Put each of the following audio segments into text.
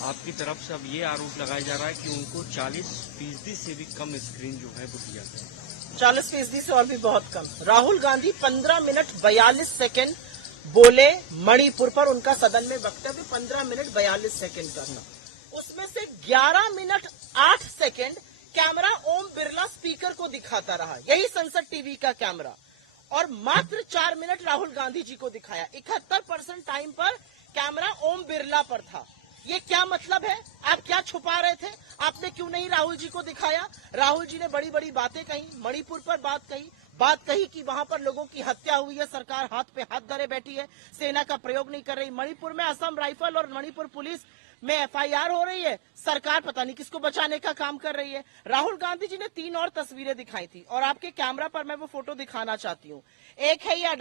आपकी तरफ से अब ये आरोप लगाया जा रहा है कि उनको 40% से भी कम स्क्रीन जो है वो दिया गया। 40% से और भी बहुत कम। राहुल गांधी 15 मिनट 42 सेकेंड बोले मणिपुर पर, उनका सदन में वक्तव्य 15 मिनट 42 सेकेंड का था। उसमें से 11 minute 8 second camera Om Birla speaker को दिखाता रहा, यही संसद टीवी का कैमरा, और मात्र 4 मिनट राहुल गांधी जी को दिखाया। 71% टाइम पर कैमरा ओम बिरला पर था। ये क्या मतलब है? आप क्या छुपा रहे थे? आपने क्यों नहीं राहुल जी को दिखाया? राहुल जी ने बड़ी बड़ी बातें कही, मणिपुर पर बात कही कि वहां पर लोगों की हत्या हुई है, सरकार हाथ पे हाथ धरे बैठी है, सेना का प्रयोग नहीं कर रही। मणिपुर में असम राइफल और मणिपुर पुलिस में एफआईआर हो रही है, सरकार पता नहीं किसको बचाने का काम कर रही है। राहुल गांधी जी ने 3 और तस्वीरें दिखाई थी और आपके कैमरा पर मैं वो फोटो दिखाना चाहती हूँ। एक है ये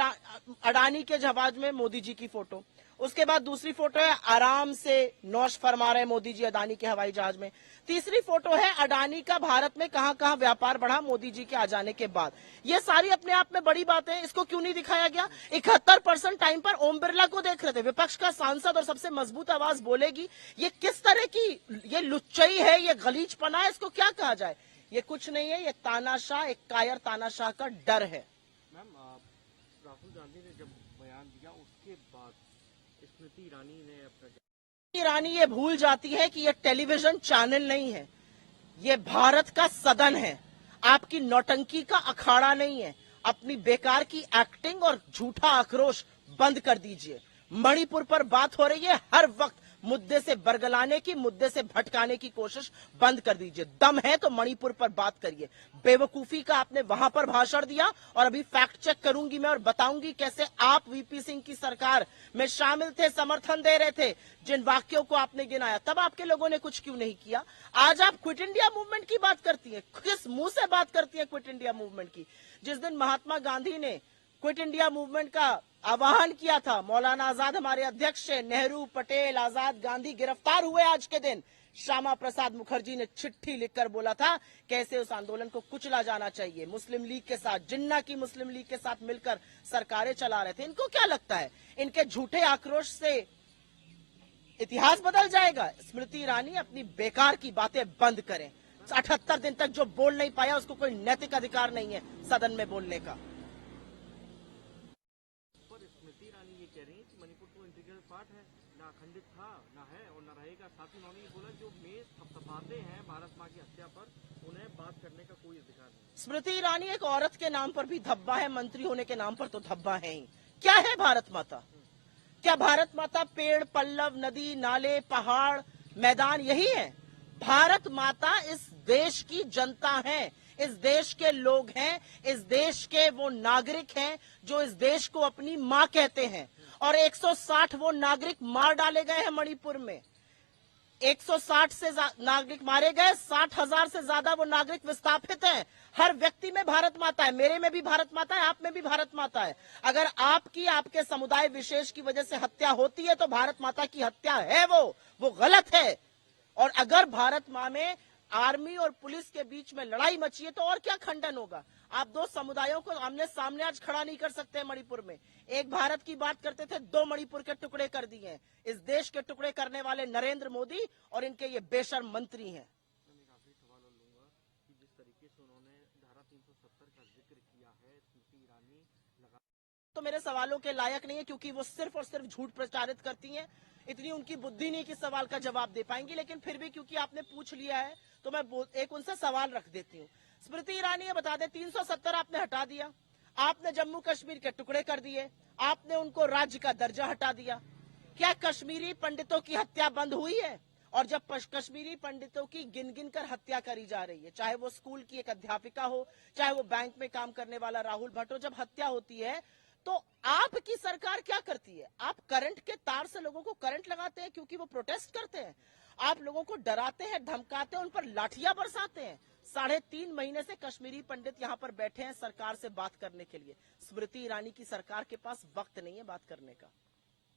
अडानी के जहाज में मोदी जी की फोटो, उसके बाद दूसरी फोटो है आराम से नौश फरमा रहे मोदी जी अडानी के हवाई जहाज में, तीसरी फोटो है अडानी का भारत में कहां कहां व्यापार बढ़ा मोदी जी के आ जाने के बाद। ये सारी अपने आप में बड़ी बातें हैं, इसको क्यों नहीं दिखाया गया? 71% टाइम पर ओम बिरला को देख रहे थे। विपक्ष का सांसद और सबसे मजबूत आवाज बोलेगी, ये किस तरह की ये लुच्चई है, ये गलीचपना है, इसको क्या कहा जाए? ये कुछ नहीं है, ये तानाशाह, एक कायर तानाशाह का डर है। मैम, राहुल गांधी ने जब बयान दिया उसके बाद स्मृति ईरानी ये भूल जाती है कि ये टेलीविजन चैनल नहीं है, ये भारत का सदन है। आपकी नौटंकी का अखाड़ा नहीं है। अपनी बेकार की एक्टिंग और झूठा आक्रोश बंद कर दीजिए। मणिपुर पर बात हो रही है, हर वक्त मुद्दे से बरगलाने की, मुद्दे से भटकाने की कोशिश बंद कर दीजिए। दम है तो मणिपुर पर बात करिए। बेवकूफी का आपने वहां पर भाषण दिया और अभी फैक्ट चेक करूंगी मैं और बताऊंगी कैसे आप वीपी सिंह की सरकार में शामिल थे, समर्थन दे रहे थे। जिन वाक्यों को आपने गिनाया तब आपके लोगों ने कुछ क्यों नहीं किया? आज आप क्विट इंडिया मूवमेंट की बात करती हैं, किस मुंह से बात करती हैं क्विट इंडिया मूवमेंट की? जिस दिन महात्मा गांधी ने क्विट इंडिया मूवमेंट का आह्वान किया था, मौलाना आजाद हमारे अध्यक्ष है, नेहरू, पटेल, आजाद, गांधी गिरफ्तार हुए आज के दिन, श्यामा प्रसाद मुखर्जी ने चिट्ठी लिखकर बोला था कैसे उस आंदोलन को कुचला जाना चाहिए। मुस्लिम लीग के साथ, जिन्ना की मुस्लिम लीग के साथ मिलकर सरकारें चला रहे थे। इनको क्या लगता है इनके झूठे आक्रोश से इतिहास बदल जाएगा? स्मृति ईरानी अपनी बेकार की बातें बंद करें। 78 दिन तक जो बोल नहीं पाया उसको कोई नैतिक अधिकार नहीं है सदन में बोलने का। स्मृति ईरानी ये कह रही है कि मणिपुर तो इंटीग्रल पार्ट है, ना अखंडित था, ना है और ना रहेगा। साथ ही उन्होंने ये बोला जो मेज थपथपाते हैं भारत माँ की हत्या पर, उन्हें बात करने का कोई अधिकार नहीं। स्मृति ईरानी एक औरत के नाम पर भी धब्बा है, मंत्री होने के नाम पर तो धब्बा है ही। क्या है भारत माता? क्या भारत माता पेड़, पल्लव, नदी, नाले, पहाड़, मैदान यही है? भारत माता इस देश की जनता है, इस देश के लोग हैं, इस देश के वो नागरिक हैं जो इस देश को अपनी माँ कहते हैं। और 160 वो नागरिक मार डाले गए हैं मणिपुर में। 160 से नागरिक मारे गए, 60,000 से ज्यादा वो नागरिक विस्थापित हैं। हर व्यक्ति में भारत माता है, मेरे में भी भारत माता है, आप में भी भारत माता है। अगर आपकी, आपके समुदाय विशेष की वजह से हत्या होती है तो भारत माता की हत्या है, वो गलत है। और अगर भारत माँ में आर्मी और पुलिस के बीच में लड़ाई मची है तो और क्या खंडन होगा? आप दो समुदायों को आमने सामने आज खड़ा नहीं कर सकते मणिपुर में। एक भारत की बात करते थे, 2 मणिपुर के टुकड़े कर दिए हैं। इस देश के टुकड़े करने वाले नरेंद्र मोदी और इनके ये बेशर्म मंत्री हैं। तो मेरे सवालों के लायक नहीं है क्योंकि वो सिर्फ और सिर्फ झूठ प्रचारित करती हैं। इतनी उनकी बुद्धि नहीं कि सवाल का जवाब दे पाएंगी, लेकिन फिर भी क्योंकि आपने पूछ लिया है तो मैं एक उनसे सवाल रख देती हूँ। स्मृति ईरानी ये बता दे, 370 आपने हटा दिया, आपने जम्मू कश्मीर के टुकड़े कर दिए, आपने उनको राज्य का दर्जा हटा दिया। क्या कश्मीरी पंडितों की हत्या बंद हुई है? और जब कश्मीरी पंडितों की गिन गिन कर हत्या करी जा रही है, चाहे वो स्कूल की एक अध्यापिका हो, चाहे वो बैंक में काम करने वाला राहुल भट्ट हो, जब हत्या होती है तो आपकी सरकार क्या करती है? आप करंट के तार से लोगों को करंट लगाते हैं क्योंकि वो प्रोटेस्ट करते हैं। आप लोगों को डराते हैं, धमकाते हैं, उन पर लाठियां बरसाते हैं। 3.5 महीने से कश्मीरी पंडित यहाँ पर बैठे हैं सरकार से बात करने के लिए। स्मृति ईरानी की सरकार के पास वक्त नहीं है बात करने का।